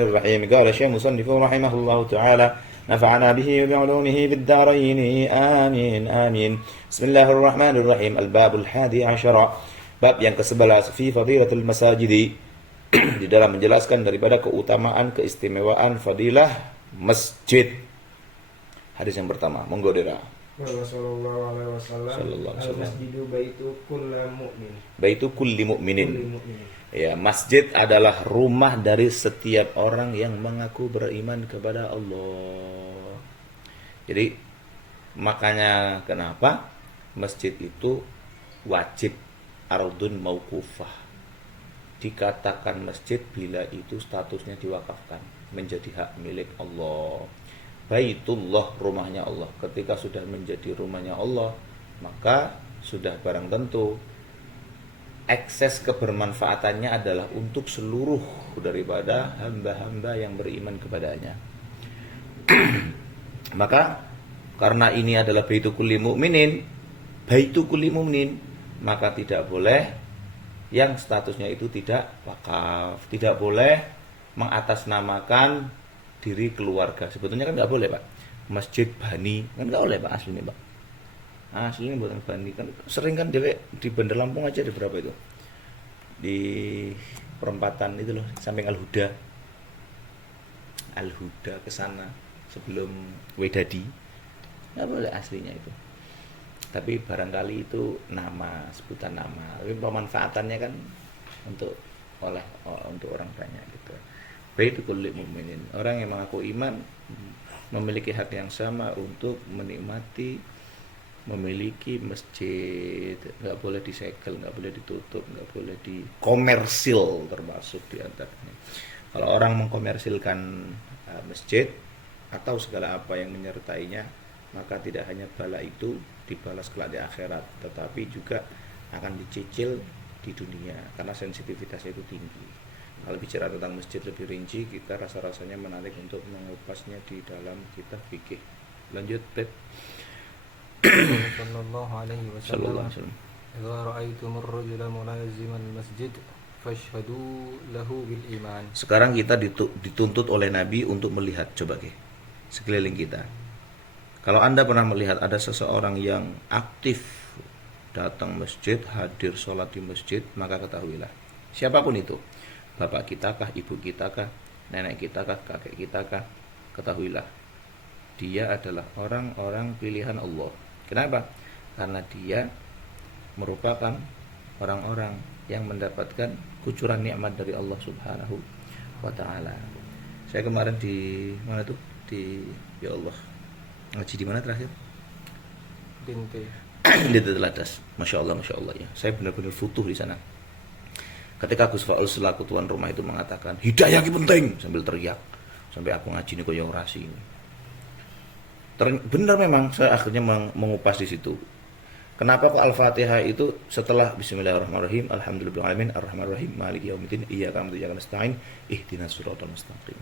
الرحيم. قال الشيخ مصنف رحمه الله تعالى نفعنا به وبعلومه في الدارين آمين آمين. بسم الله الرحمن الرحيم. الباب 11. Bab yang ke-11 fi fadilatul masajidi di dalam menjelaskan daripada keutamaan, keistimewaan, fadilah masjid. Hadis yang pertama, monggo Dera. Sallallahu alaihi wasallam. Al-masjidu baitu kulli mu'min. Baitu kulli mu'minin. Ya, masjid adalah rumah dari setiap orang yang mengaku beriman kepada Allah. Jadi makanya kenapa masjid itu wajib ardun mauqufah. Dikatakan masjid bila itu statusnya diwakafkan, menjadi hak milik Allah. Baitullah, rumahnya Allah. Ketika sudah menjadi rumahnya Allah, maka sudah barang tentu akses kebermanfaatannya adalah untuk seluruh daripada hamba-hamba yang beriman kepadanya. Maka karena ini adalah baitu kulli mu'minin, baitu kulli mu'minin, maka tidak boleh yang statusnya itu tidak wakaf, tidak boleh mengatasnamakan diri keluarga. Sebetulnya kan nggak boleh, Pak. Masjid Bani kan nggak boleh, Pak, aslinya, Pak. Aslinya bukan Bani kan sering kan dewek di Bandar Lampung aja ada berapa itu? Di perempatan itu loh, samping Al-Huda. Al-Huda ke sana sebelum Wedadi. Nggak boleh aslinya itu. Tapi barangkali itu nama, sebutan nama. Tapi pemanfaatannya kan untuk orang banyak gitu. Baitu kulli mu'minin. Orang yang mengaku iman memiliki hak yang sama untuk menikmati, memiliki masjid. Nggak boleh disegel, nggak boleh ditutup, nggak boleh dikomersil, termasuk di antaranya. Kalau orang mengkomersilkan masjid atau segala apa yang menyertainya, maka tidak hanya bala itu dibalas kelak di akhirat, tetapi juga akan dicicil di dunia karena sensitivitasnya itu tinggi. Kalau bicara tentang masjid lebih rinci, kita rasa-rasanya menarik untuk mengupasnya di dalam kitab fikih. Lanjut, Beb. Sallallahu alaihi wasallam. Idza ra'aitumur rajula mulaziman masjid fashhadu lahu bil iman. Sekarang kita dituntut oleh Nabi untuk melihat, coba ke sekeliling kita. Kalau Anda pernah melihat ada seseorang yang aktif datang masjid, hadir sholat di masjid, maka ketahuilah, siapapun itu, bapak kita kah, ibu kita kah, nenek kita kah, kakek kita kah, ketahuilah, dia adalah orang-orang pilihan Allah. Kenapa? Karena dia merupakan orang-orang yang mendapatkan kucuran nikmat dari Allah Subhanahu wa ta'ala. Saya kemarin di mana tuh? Ya Allah, ngaji di mana terakhir? Di Teladas. Masya Allah ya. Saya benar-benar futuh di sana. Ketika Gus Faul selaku tuan rumah itu mengatakan hidayah yang penting sambil teriak, sampai aku ngaji nih koyo orasi ini. Benar memang saya akhirnya mengupas di situ. Kenapa kok Al-Fatihah itu setelah Bismillahirrahmanirrahim, Alhamdulillahirabbil Arrahmanirrahim, Maliki yaumiddin, Iyyaka na'budu wa iyyaka nasta'in, Ihdinas siratal mustaqim.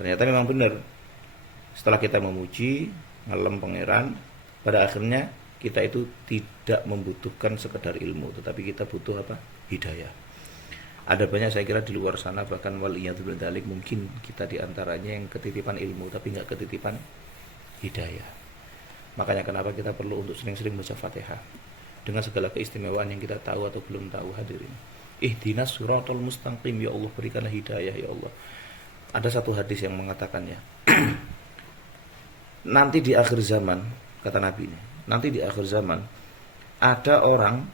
Ternyata memang benar. Setelah kita memuji ngalem pangeran, pada akhirnya kita itu tidak membutuhkan sekedar ilmu, tetapi kita butuh apa? Hidayah. Ada banyak saya kira di luar sana, bahkan waliyadzubil dzalik, mungkin kita diantaranya yang ketitipan ilmu tapi nggak ketitipan hidayah. Makanya kenapa kita perlu untuk sering-sering baca Fatihah dengan segala keistimewaan yang kita tahu atau belum tahu, hadirin. Ihdinas siratal mustaqim, ya Allah berikanlah hidayah ya Allah. Ada satu hadis yang mengatakannya. Nanti di akhir zaman, kata Nabi ini, nanti di akhir zaman ada orang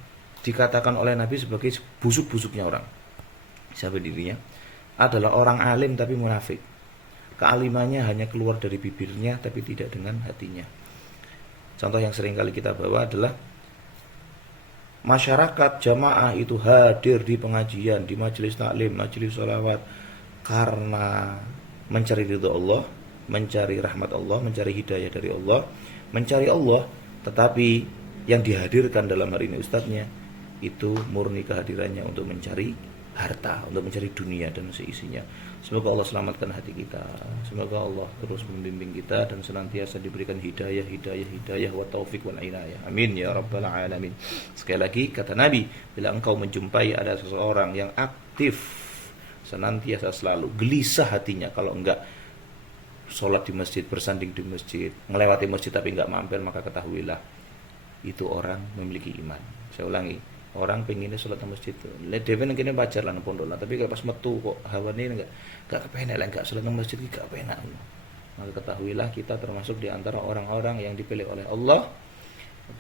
dikatakan oleh Nabi sebagai busuk-busuknya orang. Siapa dirinya? Adalah orang alim tapi munafik. Kealimannya hanya keluar dari bibirnya tapi tidak dengan hatinya. Contoh yang sering kali kita bawa adalah masyarakat jamaah itu hadir di pengajian, di majelis taklim, majelis sholawat karena mencari ridho Allah, mencari rahmat Allah, mencari hidayah dari Allah, mencari Allah, tetapi yang dihadirkan dalam hari ini ustadznya itu murni kehadirannya untuk mencari harta, untuk mencari dunia dan seisinya. Semoga Allah selamatkan hati kita, semoga Allah terus membimbing kita dan senantiasa diberikan hidayah wa taufik wal inayah. Amin ya rabbal alamin. Sekali lagi kata Nabi, bila engkau menjumpai ada seseorang yang aktif senantiasa selalu gelisah hatinya kalau enggak sholat di masjid, bersanding di masjid, melewati masjid tapi enggak mampir, maka ketahuilah itu orang memiliki iman. Saya ulangi, orang pengennya sholat di masjid tuh, lihat Devin kini wajar lah pondok lah, tapi kalau pas metu kok hawane enggak kepenak lah, enggak sholat di masjid enggak kepenak. Maka ketahuilah kita termasuk di antara orang-orang yang dipilih oleh Allah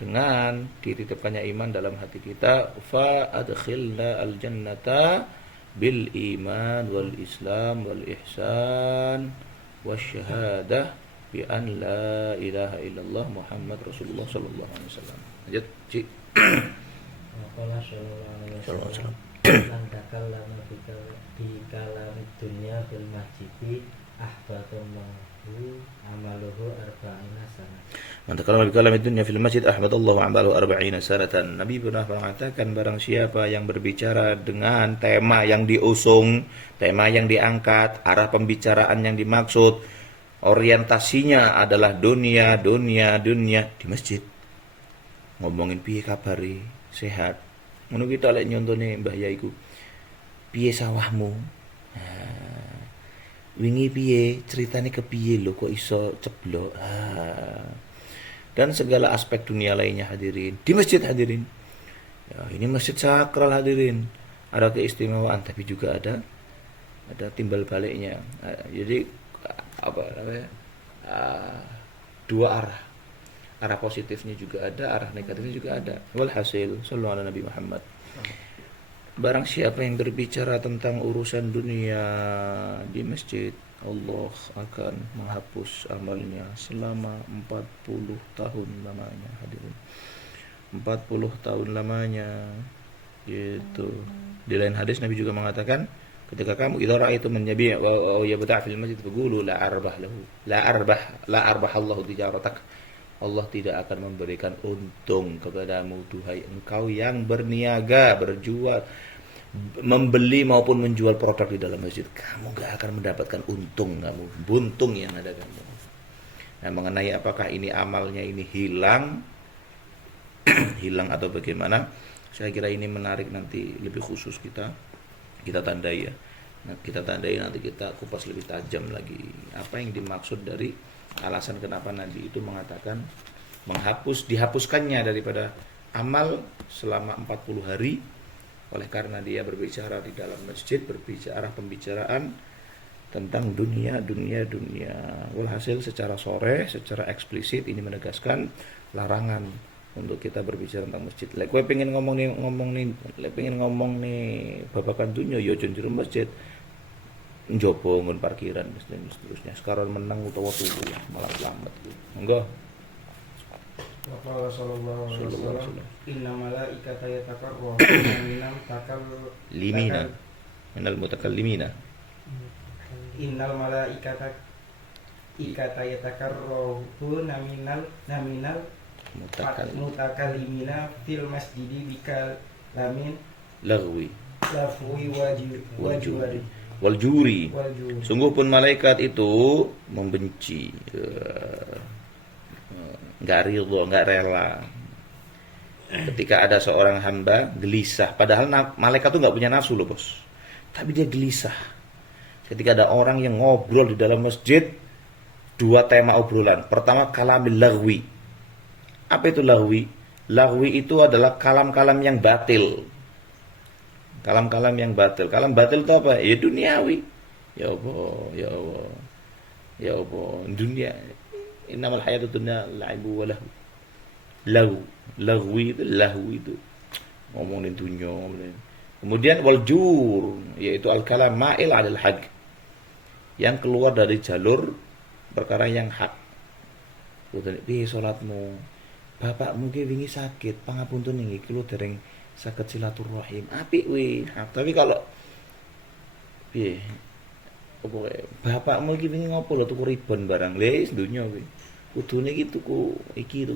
dengan dititipkannya iman dalam hati kita. Fa adkhilna al-jannata bil iman wal islam wal ihsan wasyahadah bi an la ilaha illallah Muhammad Rasulullah sallallahu alaihi wasallam. Lanjut, Ci. Qala sallallahu alaihi wasallam man takallama bi kalamid dunya fil masjid ahbatallahu amaluhu arba'ina sanah. Man takallama bi kalamid dunya fil masjid ahbatallahu amaluhu arba'ina sanatan. Nabi pernah mengatakan barang siapa yang berbicara dengan tema yang diusung, tema yang diangkat, arah pembicaraan yang dimaksud, orientasinya adalah dunia di masjid. Ngomongin piye kabare, sehat. Ngono kita lek nyontone Mbah Yai iku. Piye sawahmu? Wingi piye, ceritane kepiye lho kok iso ceblok. Dan segala aspek dunia lainnya hadirin. Di masjid hadirin. Ya, ini masjid sakral hadirin. Ada keistimewaan tapi juga ada timbal baliknya. Jadi apa namanya? Dua arah. Arah positifnya juga ada, arah negatifnya juga ada. Walhasil, sallallahu alaihi Nabi Muhammad. Barang siapa yang berbicara tentang urusan dunia di masjid, Allah akan menghapus amalnya selama 40 tahun lamanya hadirin. 40 tahun lamanya gitu. Di lain hadis Nabi juga mengatakan, ketika kamu idza ra'aitum man yabi' wa yabta' fil masjid faqulu la arbah lahu. La arbah Allah tijaratak. Allah tidak akan memberikan untung kepadamu duhai engkau yang berniaga, berjual, membeli maupun menjual produk di dalam masjid. Kamu gak akan mendapatkan untung, kamu buntung yang ada kamu. Nah, mengenai apakah ini amalnya ini hilang atau bagaimana, saya kira ini menarik, nanti lebih khusus kita tandai ya. Nah, kita tandai, nanti kita kupas lebih tajam lagi apa yang dimaksud dari alasan kenapa Nabi itu mengatakan dihapuskannya daripada amal selama 40 hari oleh karena dia berbicara di dalam masjid, berbicara pembicaraan tentang dunia. Walhasil secara sore, secara eksplisit ini menegaskan larangan untuk kita berbicara tentang masjid. Lek kowe pengen ngomong nih babakan dunia ya jero masjid. Njopo ngun parkiran dan seterusnya. Sekarang menang utawa turu ya, malah selamat. Monggo. Wa sallallahu alaihi wasallam inna malaikata yatakarramu minal limina minal mutakallimina. Innal malaikata yatakarramu minal mutakallimina fil masjidi bikal lamin Lagwi wajuri. Waljuri. Sungguh pun malaikat itu membenci, nggak ridho, nggak rela ketika ada seorang hamba gelisah. Padahal malaikat itu nggak punya nafsu loh bos, tapi dia gelisah ketika ada orang yang ngobrol di dalam masjid. Dua tema obrolan. Pertama, kalamil lagwi. Apa itu lagwi? Lagwi itu adalah kalam-kalam yang batil. Kalam Kalam batil itu apa? Ya duniawi. Ya Allah. Dunia. Innamal hayatud dunya la'ibu wa lahu. Lagwi itu ngomongin dunia. Kemudian waljur, yaitu al-kalam ma'il 'alal haq. Yang keluar dari jalur perkara yang hak. Piye salatmu? Bapak mungkin wingi sakit, pangapunten iki kula dereng saged silaturahim. Apik kuwi. Tapi kalau piye? Apa bapakmu iki wingi ngopo lho tuku ribon barang. Wis dunya kuwi. Kudune iki tuku iki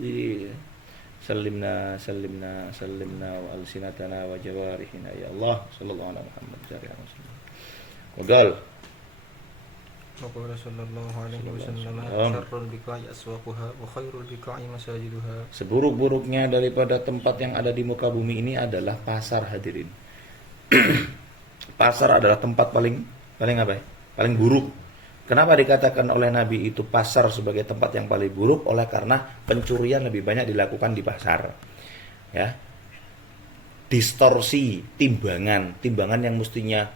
Salimna wa alsinatana wa jawarihina ya Allah sallallahu alaihi Muhammad sallallahu alaihi wasallam. Qul Qala sallallahu alaihi wasallam syarrul biqa'i aswaquha wa khairul biqa'i masajiduha. Seburuk-buruknya daripada tempat yang ada di muka bumi ini adalah pasar hadirin. pasar adalah tempat paling apa ya? Paling buruk. Kenapa dikatakan oleh Nabi itu pasar sebagai tempat yang paling buruk? Oleh karena pencurian lebih banyak dilakukan di pasar. Ya. Distorsi timbangan yang mestinya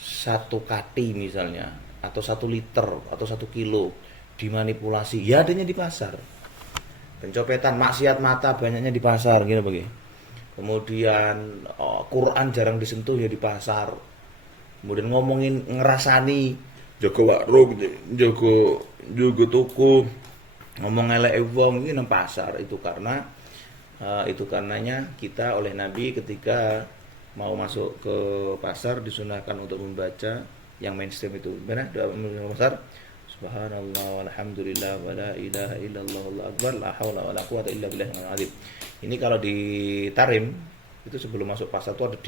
1 kati misalnya, atau 1 liter, atau 1 kilo, dimanipulasi. Ya adanya di pasar. Pencopetan, maksiat mata banyaknya di pasar, gitu begitu. Kemudian Quran jarang disentuh ya di pasar. Kemudian ngomongin ngerasani Joko warung, Joko tuku, ngomong elek wong iki nang pasar. Itu karenanya kita oleh Nabi ketika mau masuk ke pasar disunahkan untuk membaca yang mainstream itu. Benar doa pasar. Subhanallah walhamdulillah wala ilaha illallah wallahu akbar la haula wala quwata illa billahil azim. Ini kalau di Tarim itu sebelum masuk pasar itu ada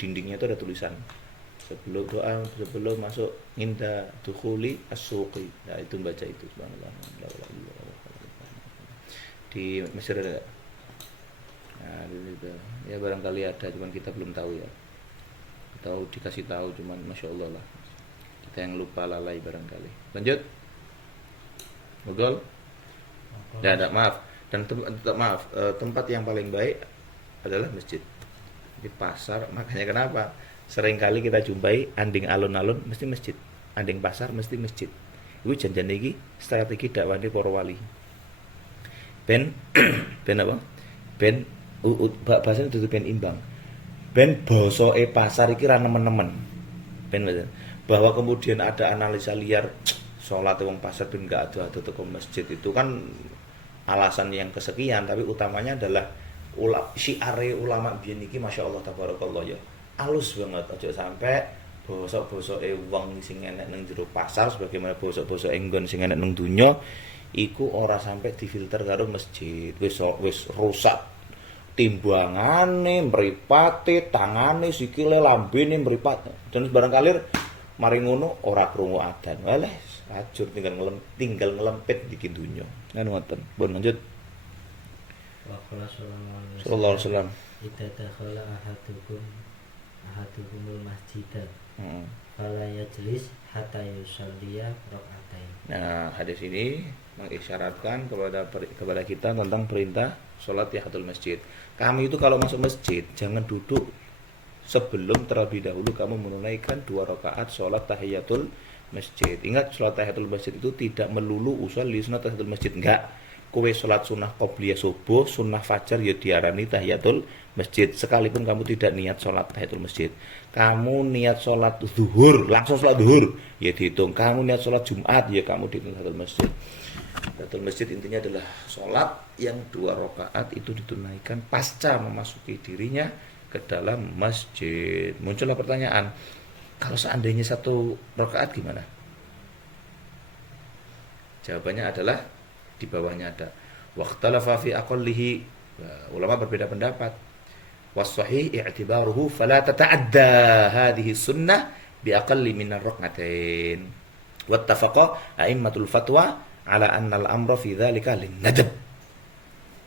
dindingnya itu ada tulisan. Sebelum doa, sebelum masuk inda dukhuli as-suqi. Nah, itu baca itu subhanallah. Di Mesir ada. Nah, itu. Ya barangkali ada, cuman kita belum tahu ya. Tahu dikasih tahu cuman Masya Allah lah. Kita yang lupa lalai barangkali. Lanjut. Google. Ya, ada maaf. Dan tempat yang paling baik adalah masjid. Di pasar, makanya kenapa? Seringkali kita jumpai anding alun-alun mesti masjid, anding pasar mesti masjid. Iku janjian iki strategi dakwahane para wali. Ben apa? Ben bahasane dudu ben imbang. Ben basoke pasar iki ra nemen-nemen. Ben bahwa kemudian ada analisa liar salat wong pasar ben enggak adu-adu teko masjid itu kan alasan yang kesekian, tapi utamanya adalah syiare ulama biyen iki masyaallah tabarakallah ya. Alus banget, aja sampai bosok-bosoke wong sing enek nang jero pasar sebagaimana bosok-bosok enggon sing enek nang donya iku ora sampai difilter karo masjid. Wis rusak timbangane, mripate, tangane, sikile, lambene mripat. Dan barang kalir mari ngono ora krungu adzan. Wes, ajur tinggal ngelempit di donya. Kan ngoten. Pun lanjut. Wa qala sallallahu alaihi wasallam. Idza dakhala ahadukumul masjidah fala yajlis hatta yusalliya rak'atain. Nah, hadis ini mengisyaratkan kepada kita tentang perintah salat tahiyatul masjid. Kamu itu kalau masuk masjid jangan duduk sebelum terlebih dahulu kamu menunaikan 2 rakaat salat tahiyatul masjid. Ingat, salat tahiyatul masjid itu tidak melulu usolli sunat tahiyatul masjid, enggak. Kowe salat sunnah qobliyah subuh, sunnah fajar ya diarani tahiyatul masjid. Sekalipun kamu tidak niat salat tahiyatul masjid. Kamu niat salat zuhur, langsung salat zuhur, ya dihitung. Kamu niat salat Jumat, ya kamu dihitung tahiyatul masjid. Tahiyatul masjid intinya adalah salat yang 2 rakaat itu ditunaikan pasca memasuki dirinya ke dalam masjid. Muncullah pertanyaan, kalau seandainya 1 rakaat gimana? Jawabannya adalah di bawahnya ada waqtalafa fi aqallihi. Ulama berbeda pendapat. Was-sahih i'tibaruhu fala tata'adda hadhihi sunnah bi aqalli min ar-rak'atain. Wattafaqa a'immatul fatwa ala anna al-amra fi dzalika lin-nadab.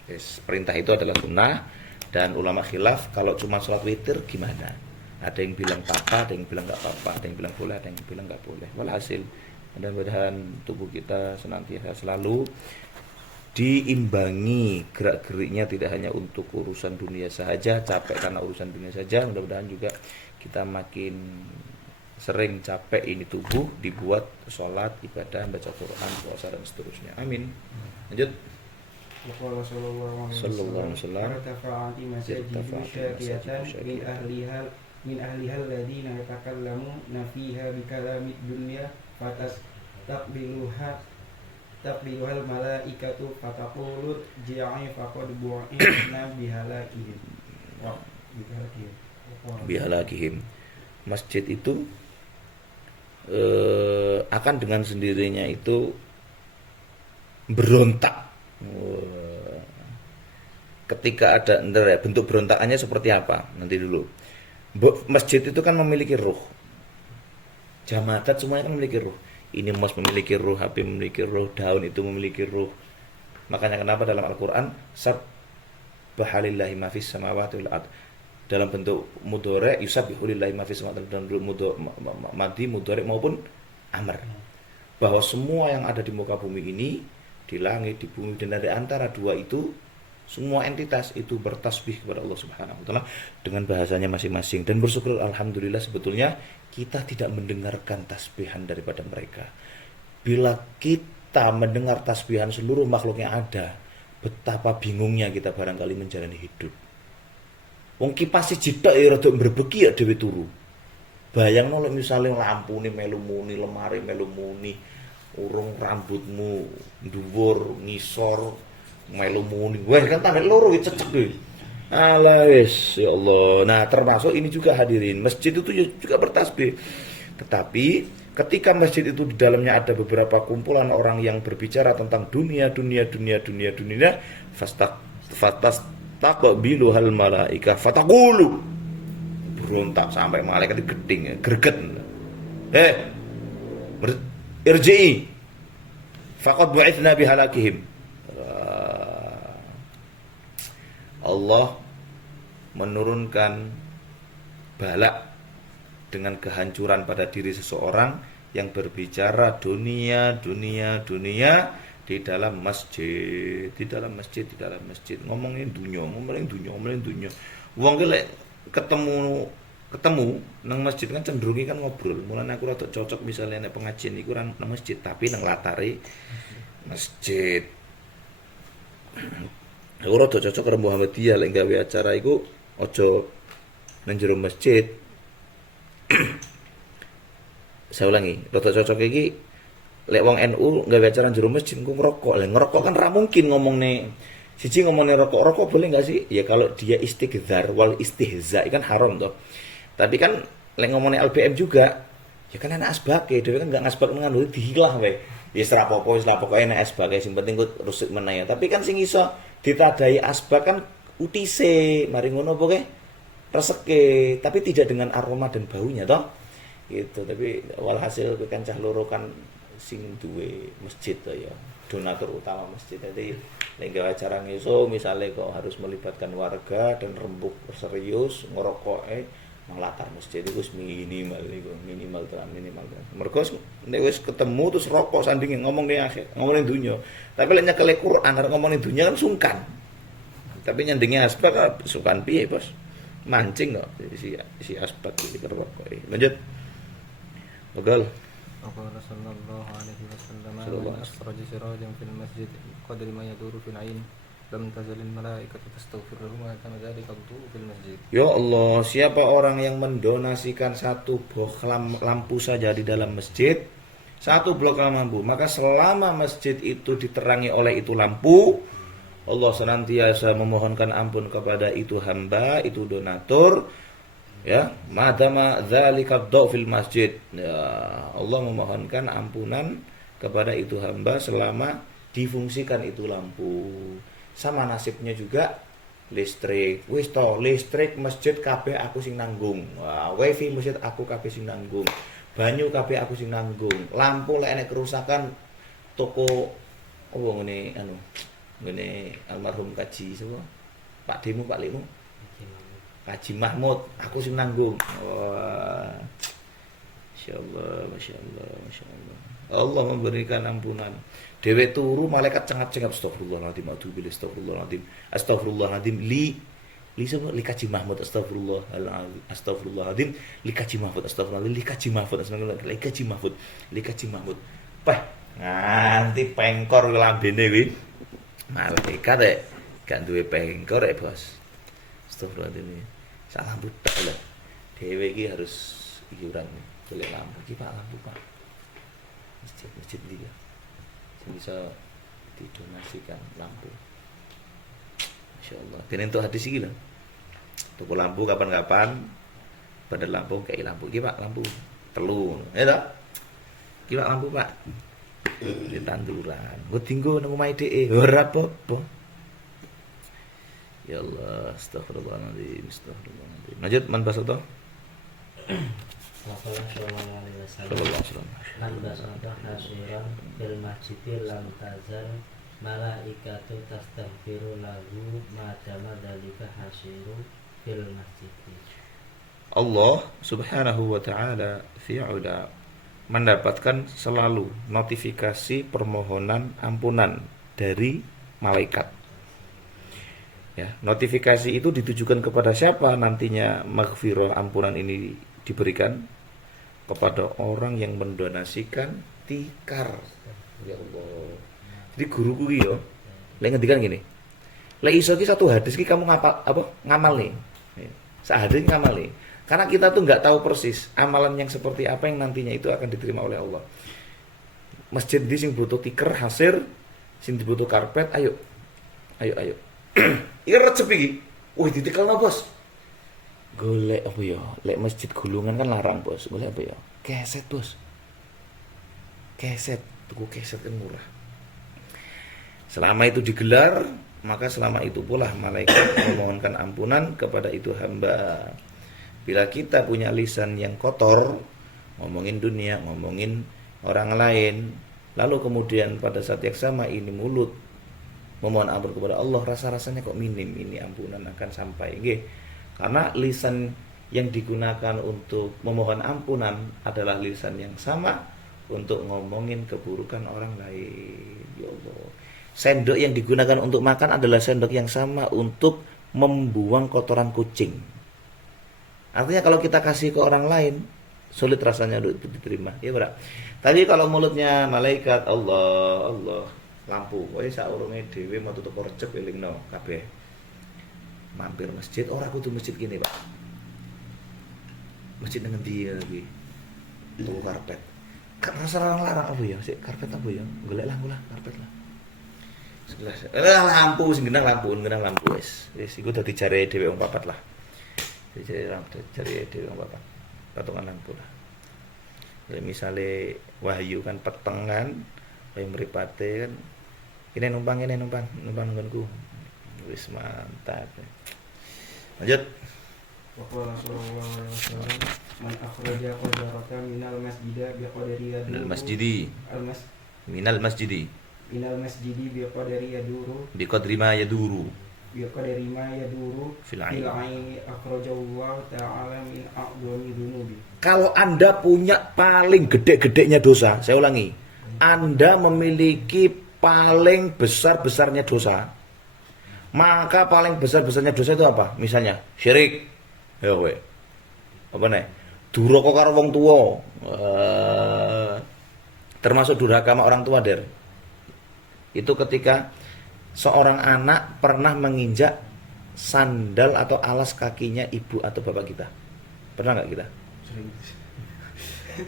Yes, perintah itu adalah sunnah dan ulama khilaf kalau cuma salat witir gimana. Ada yang bilang apa, ada yang bilang enggak apa-apa, ada yang bilang boleh, ada yang bilang enggak boleh. Walhasil mudah-mudahan tubuh kita senantiasa selalu diimbangi gerak-geriknya, tidak hanya untuk urusan dunia saja, capek karena urusan dunia saja. Mudah-mudahan juga kita makin sering capek ini tubuh dibuat sholat, ibadah, baca Quran, puasa dan seterusnya. Amin. Lanjut. Qala sallallahu alaihi wasallam irtafa'ati masajidu syaqiyatan min ahliha alladhina yatakallamuna fiha bi kalamid dunya fatas taqbiluhal malaikatu fataqulu ji'i faqad bu'ina bihalakihim. Masjid itu akan dengan sendirinya itu berontak. Ketika ada bentuk berontakannya seperti apa? Nanti dulu. Masjid itu kan memiliki ruh. Jamaat semuanya kan memiliki ruh. Ini emas memiliki ruh, HP memiliki ruh, daun itu memiliki ruh. Makanya kenapa dalam Al-Qur'an subhanallahi ma fis samawati wal ard. dalam bentuk mudhari yusabbihu lillahi ma fis samawati dalam bentuk madi mudhari maupun amr. Bahwa semua yang ada di muka bumi ini, di langit, di bumi dan di antara dua itu, semua entitas itu bertasbih kepada Allah Subhanahu wa taala dengan bahasanya masing-masing dan bersyukur alhamdulillah sebetulnya kita tidak mendengarkan tasbihan daripada mereka. Bila kita mendengar tasbihan seluruh makhluk yang ada, betapa bingungnya kita barangkali menjalani hidup. Wong kipas jithik ya rada mbrebeki ya dhewe turu. Bayangno lek misale lampune melu muni, lemari melu muni, urung rambutmu dhuwur, ngisor melu muni. Wah kan tambah loro iki cecek kuwi. Alah wis ya Allah. Nah, termasuk ini juga hadirin, masjid itu juga bertasbih. Tetapi ketika masjid itu di dalamnya ada beberapa kumpulan orang yang berbicara tentang dunia, taqbilu hal malaika fataqulu, berontak sampai malaikat itu geding, greget. Irji'i faqad bu'ithna bihalakihim. Allah menurunkan balak dengan kehancuran pada diri seseorang yang berbicara dunia di dalam masjid, ngomongin dunia. Wong ki lek ketemu nang masjid kan cenderung kan ngobrol. Mulane aku rada cocok misalnya nek pengajian iku nang masjid tapi nang latare masjid. Aku rada cocok karo Muhammadiyah lek gawe acara iku aja nang jero masjid. Saya ulangi, rada cocok iki lek wong NU gawe acara jero masjid ku ngerokok. Lah ngerokok kan ra mungkin ngomongne siji ngomongne rokok boleh enggak sih? Ya kalau dia istighzar wal istihza kan haram toh. Tapi kan lek ngomongne LBM juga ya kan enak asbake, dhewe kan enggak ngasbak dengan dihilah wae. Ya wis ra apa-apa, wis pokoke enak asbake sing penting ku rusuk meneh. Tapi kan sing iso ditadai asbak kan utise, mari ngono pokoke reseke, tapi tidak dengan aroma dan baunya toh. Gitu. Tapi walhasil kan cah loro kan sing duwe masjid to ya, donatur utama masjid. Jadi nek gawe acara ngeso misale kok harus melibatkan warga dan rembuk serius ngerokoke nang latar masjid iku minimal tenan. Mergo nek wis ketemu terus rokok sandinge ngomongin dunya. Tapi lek nyekele Quran arep ngomongin dunya kan sungkan. Tapi nyandinge asbak sungkan piye, Bos? Mancing kok si asbak iki rokok. Lanjut. Ogal. Qala sallallahu alaihi wasallam asraja sirajan fil masjid qadri ma yaduru fil ain lam tazalil malaikatu tastaghfir lahum wa kama dzalika fil masjid. Ya Allah, siapa orang yang mendonasikan satu blok lampu saja di dalam masjid, satu blok lampu, maka selama masjid itu diterangi oleh itu lampu, Allah senantiasa memohonkan ampun kepada itu hamba, itu donatur. Ya, madama dzalika fil masjid. Ya, Allah memohonkan ampunan kepada itu hamba selama difungsikan itu lampu. Sama nasibnya juga listrik. Wis to, listrik masjid kabeh aku sing nanggung. Wah, wifi masjid aku kabeh sing nanggung. Banyu kabeh aku sing nanggung. Lampu lek enek kerusakan toko ngene ngene almarhum Kaji sapa? Pak Demu, Pak Limu. Kaji Mahmud, aku sing nanggung. Wah. Masyaallah. Allah memberikan ampunan. Dewe turu malaikat cengap-cengap astagfirullahaladzim, astagfirullahaladzim li Kaji Mahmud astagfirullahaladzim li Kaji Mahmud. Peh nganti pengkor lambene kuwi. Malaikat gak duwe pengkor Bos. Astagfirullahaladzim. Salah budak lah. Dewe iki harus iuran golek lampu iki Pak, lampu Pak. Masjid dia. Sing bisa didonasikan lampu. Masyaallah. Dene entuk hadis iki lho. Tuku lampu kapan-kapan badal lampu kayak lampu iki Pak, lampu telu. Ya toh? Iki Pak lampu Pak. Di tanduran. Nggo dinggo nang omahe dhek. Ora apa-apa. Ya Allah, astagfirullahaladzim. Lanjut, man basata. Sallallahu alaihi wasallam. Man basata hasiran bil masjidil lam tazal malaikatu tastaghfiru lahu ma dama dzalika hasiru fil masjid. Allah Subhanahu wa taala fi'ula mendapatkan selalu notifikasi permohonan ampunan dari malaikat. Ya, notifikasi itu ditujukan kepada siapa nantinya maghfirah ampunan ini diberikan? Kepada orang yang mendonasikan tikar. Ya Allah. Jadi guruku iki yo lek ngendikan gini. Lek iso iki satu hadis iki kamu ngamal nih. Sahadis ngamal nih. Karena kita tuh nggak tahu persis amalan yang seperti apa yang nantinya itu akan diterima oleh Allah. Masjid di sing butuh tikar hasir, sing butuh karpet, ayo. Iki recep iki. Wih ditikelno, Bos. Golek apa ya? Lek masjid gulungan kan larang, Bos. Golek apa ya? Keset, Bos. Keset, tuku keset kan murah. Selama itu digelar, maka selama itu pula malaikat memohonkan ampunan kepada itu hamba. Bila kita punya lisan yang kotor, ngomongin dunia, ngomongin orang lain, lalu kemudian pada saat yang sama ini mulut memohon ampun kepada Allah, rasa-rasanya kok minim, ini ampunan akan sampai. Nggih. Karena lisan yang digunakan untuk memohon ampunan adalah lisan yang sama untuk ngomongin keburukan orang lain. Ya Allah. Sendok yang digunakan untuk makan adalah sendok yang sama untuk membuang kotoran kucing. Artinya kalau kita kasih ke orang lain, sulit rasanya untuk diterima. Ya, Bro. Tadi kalau mulutnya malaikat Allah, lampu. Kowe saurunge dhewe mau tutup recep elingno kabeh. Mampir masjid, ora kudu masjid gini, Pak. Masjid nang endi lagi? Tuku karpet. Kan rasa larang apa ya? Sik karpet apa ya? Golek lah karpet lah. Sebelah. Lampu sing genang lampu wis. Wis iku dadi jare dhewe wong papat lah. Cari dhewe wong papat. Patungan lampu lah. Jadi misalnya Wahyu kan petengan, Wahyu mripate kan ini numpang nggonku. Wis mantap. Lanjut. Waqala sallallahu alaihi wasallam man akhraja qadaratan minal masjidi biqadari yaduru minal masjidi biqadari yaduru biqadri ma yaduru fil aini akhrajahu ta'ala min a'dhami dzunubi. Kalau Anda punya paling gede-gedenya dosa, saya ulangi, Anda memiliki paling besar-besarnya dosa, maka paling besar-besarnya dosa itu apa? Misalnya syirik. Ya kowe. Apa nih? Duraka karo wong tuwa. Termasuk durhaka sama orang tua, Der. Itu ketika seorang anak pernah menginjak sandal atau alas kakinya ibu atau bapak kita. Pernah enggak kita?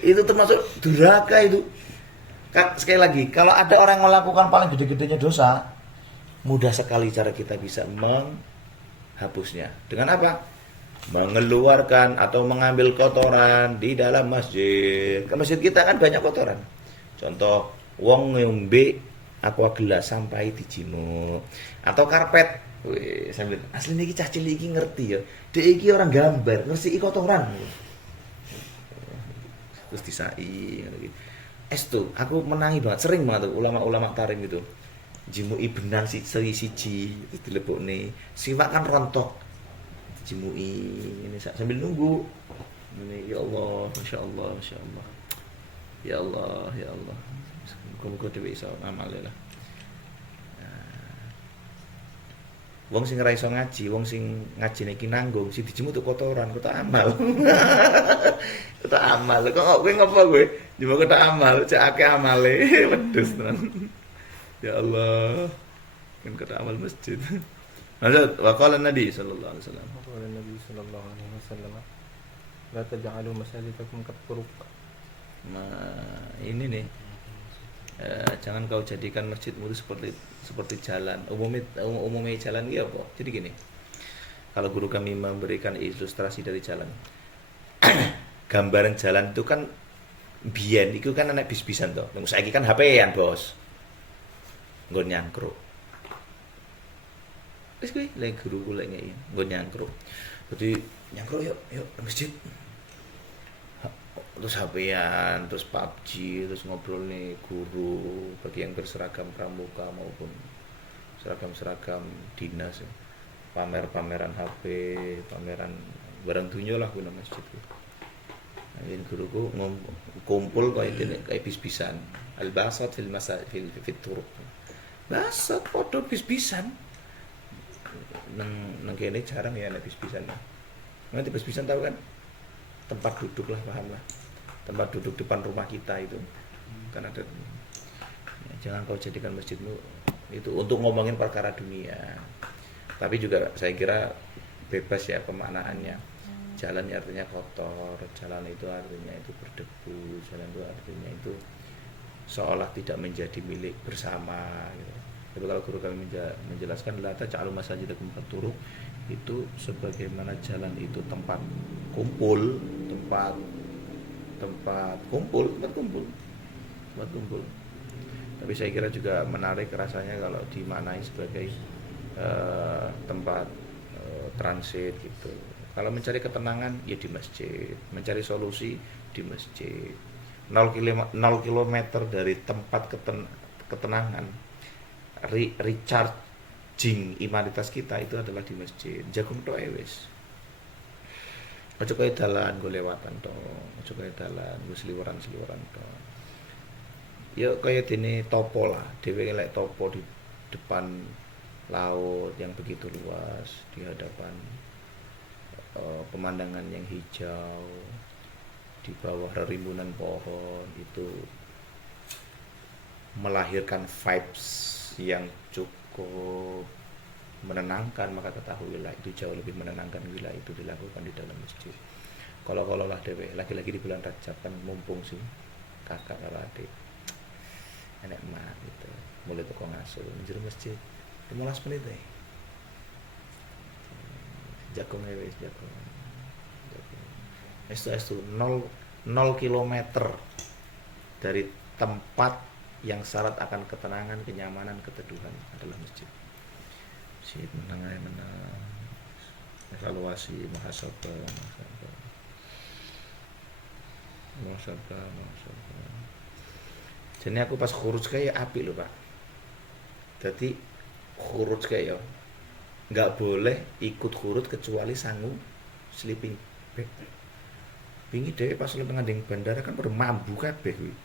Itu termasuk durhaka itu. Sekali lagi, kalau ada orang yang melakukan paling gede-gedenya dosa, mudah sekali cara kita bisa menghapusnya. Dengan apa? Mengeluarkan atau mengambil kotoran di dalam masjid. Ke masjid kita kan banyak kotoran. Contoh, wong ngombe aqua gelas sampai dijimu atau karpet. Wih, saya bilang, aslinya iki cah cilik iki ngerti ya. Dek iki orang gambar, ngersiki kotoran. Terus disai tuh, aku menangi banget, sering banget tuh ulama-ulama tarim itu. Jimui benang siji terus dilebokne. Siwak kan rontok. Jimui ini sambil nunggu. Ini ya Allah, masyaallah. Ya Allah. Muga-muga dhewe iso ngamale lah. Wong sing ora iso ngaji, wong sing ngajine iki nanggung, sing dijemu tuh kotoran, kok tak amal. Kok tak amal. Kok kowe ngopo kowe? Jemu kok tak amal, cek akeh amale. Wedhus tenan. Ya Allah. Kan kok tak amal masjid. Lanjut, waqala Nabi sallallahu alaihi wasallam. Waqala Nabi sallallahu alaihi wasallam. La taj'alu masajidakum katuruk. Nah, ini nih. Jangan kau jadikan masjidmu itu seperti jalan. Umumnya jalan gitu apa? Jadi gini. Kalau guru kami memberikan ilustrasi dari jalan. Gambaran jalan itu kan biyen itu kan anak bis-bisan toh. Saiki kan HP-an, Bos. Nggon nyangkruk. Wis kuwi lek guruku lek ngene, nggon nyangkruk. Jadi nyangkruk yuk masjid. Terus HP-an, terus PUBG, terus ngobrol nih guru bagi yang berseragam pramuka maupun seragam-seragam dinas. pameran HP, pameran barang dunia lah guna masjid. Nah, ini guruku kumpul kayak bis-bisan. Al-basat fil fil turuq. Basat podo bis-bisan. Nang kene jarang ya nek bis-bisan. Nanti bis-bisan tahu kan? Tempat duduk lah, paham lah. Tempat duduk depan rumah kita itu. Kan ada. Ya, jangan kau jadikan masjidmu itu untuk ngomongin perkara dunia. Tapi juga saya kira bebas ya pemaknaannya. Jalan artinya kotor, jalan itu artinya itu berdebu, jalan itu artinya itu seolah tidak menjadi milik bersama gitu. Tapi kalau guru kami menjelaskan la taj'alu masajidakum qaturuk, itu sebagaimana jalan itu tempat kumpul, tempat kumpul. Tapi saya kira juga menarik rasanya kalau dimaknai sebagai tempat transit gitu. Kalau mencari ketenangan ya di masjid, mencari solusi di masjid. 0 km dari tempat ketenangan, recharging imanitas kita itu adalah di masjid. Jagung tok wis. Aja kaya dalan go lewatan tok, aja kaya dalan go sliweran-sliweran tok. Ya kaya dene topo lah, dhewe lek topo di depan laut yang begitu luas, di hadapan pemandangan yang hijau, di bawah rimbunan pohon, itu melahirkan vibes yang cukup menenangkan. Maka ketahuilah itu jauh lebih menenangkan bila itu dilakukan di dalam masjid. Kalau lah dewe lagi-lagi di bulan Rajab kan mumpung sih kakak kalau adik enak mah gitu, mulai toko ngasuh menjadi masjid 15 menit deh. Jagung wis jagung. Estu 0 km dari tempat yang syarat akan ketenangan, kenyamanan, keteduhan adalah masjid. Masjid menang. Evaluasi, muhasabah. Jadi aku pas khuruj kayak api loh Pak. Jadi khuruj kayak nggak boleh ikut khurut kecuali sangu sleeping bag. Wingi dhewe pas lu ngandeng bandara kan pada mambu kabeh kuwi.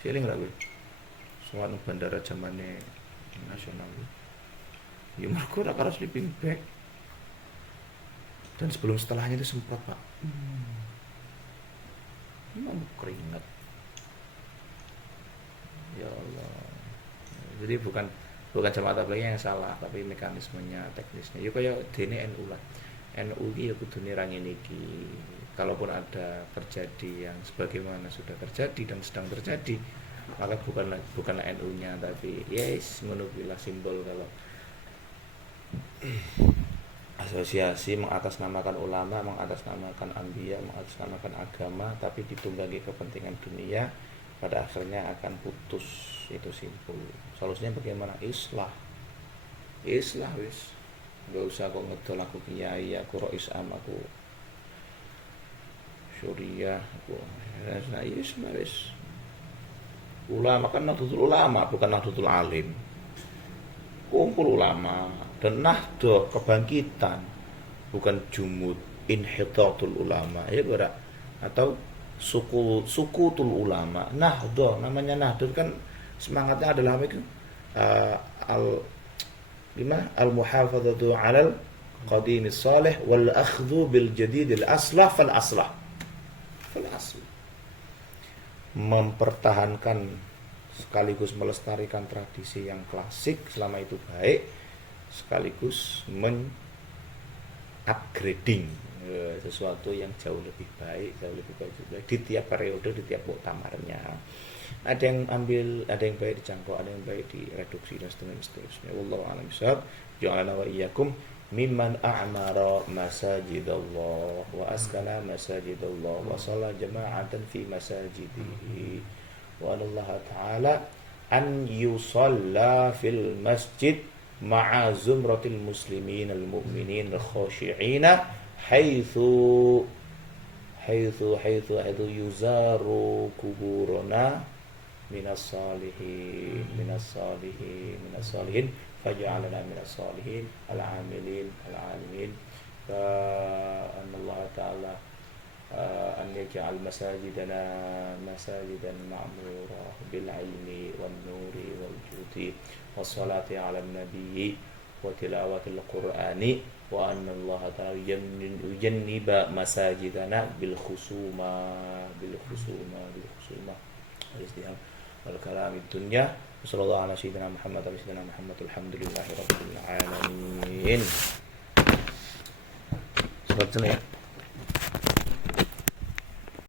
Feeling ra kuwi. Soal bandara zamane nasional kuwi. Ya mergo ora karo sleeping bag. Dan sebelum setelahnya itu semprot, Pak. Mambu keringat. Ya Allah. Jadi bukan jamaah tabligh yang salah, tapi mekanismenya, teknisnya. Ya kaya dene NU lah. NU iki ya kudune ra ngene iki. Kalaupun ada terjadi yang sebagaimana sudah terjadi dan sedang terjadi, maka bukanlah NU-nya, tapi yes, menubilah simbol kalau asosiasi mengatasnamakan ulama, mengatasnamakan anbiya, mengatasnamakan agama, tapi ditunggangi kepentingan dunia, pada akhirnya akan putus. Itu simpul. Solusinya bagaimana? Islah wis. Gak usah kok ngedol aku kiai, aku rois am, aku syuriah, aku wis. Ulama kan nahdlatul ulama, bukan nahdlatul alim. Kumpul ulama dan nahdoh kebangkitan, bukan jumud inhitatul ulama, ya berak, atau sukutul ulama. Nahdoh, namanya nahdoh kan semangatnya adalah apa itu? Al-muhafadzatu 'alal qadimis salih wal akhdhu bil jadidil aslah fal aslah. Mempertahankan sekaligus melestarikan tradisi yang klasik selama itu baik, sekaligus upgrading sesuatu yang jauh lebih baik di tiap periode, di tiap muktamarnya. Ada yang ambil, ada yang baik dicangkok, ada yang baik direduksi dan seterusnya. Wallahu a'lam bishawab. Ja'alana wa iyyakum mimman a'mara masajidallah wa askana masajidallah wa shalla jama'atan fi masajidihi wa Allah ta'ala an yusalla fil masjid ma'a zumratil muslimin al-mu'minin al-khashi'ina haythu yuzaru kuburuna minas salihin faj'alna minas salihin al-amilin fa Allah ta'ala an yaj'al masajidan ma'mura bil ilmi wan nuri wal judi was salati 'ala nabiyyi wa tilawatil qur'ani wa anna Allah ta'ala yujanniba masajidana bil khusuma al-istiham wal kalamid dunya. Sallallahu ala sayyidina Muhammad wa sayyidina Muhammad alhamdulillahi rabbil alamin. Sebab ya.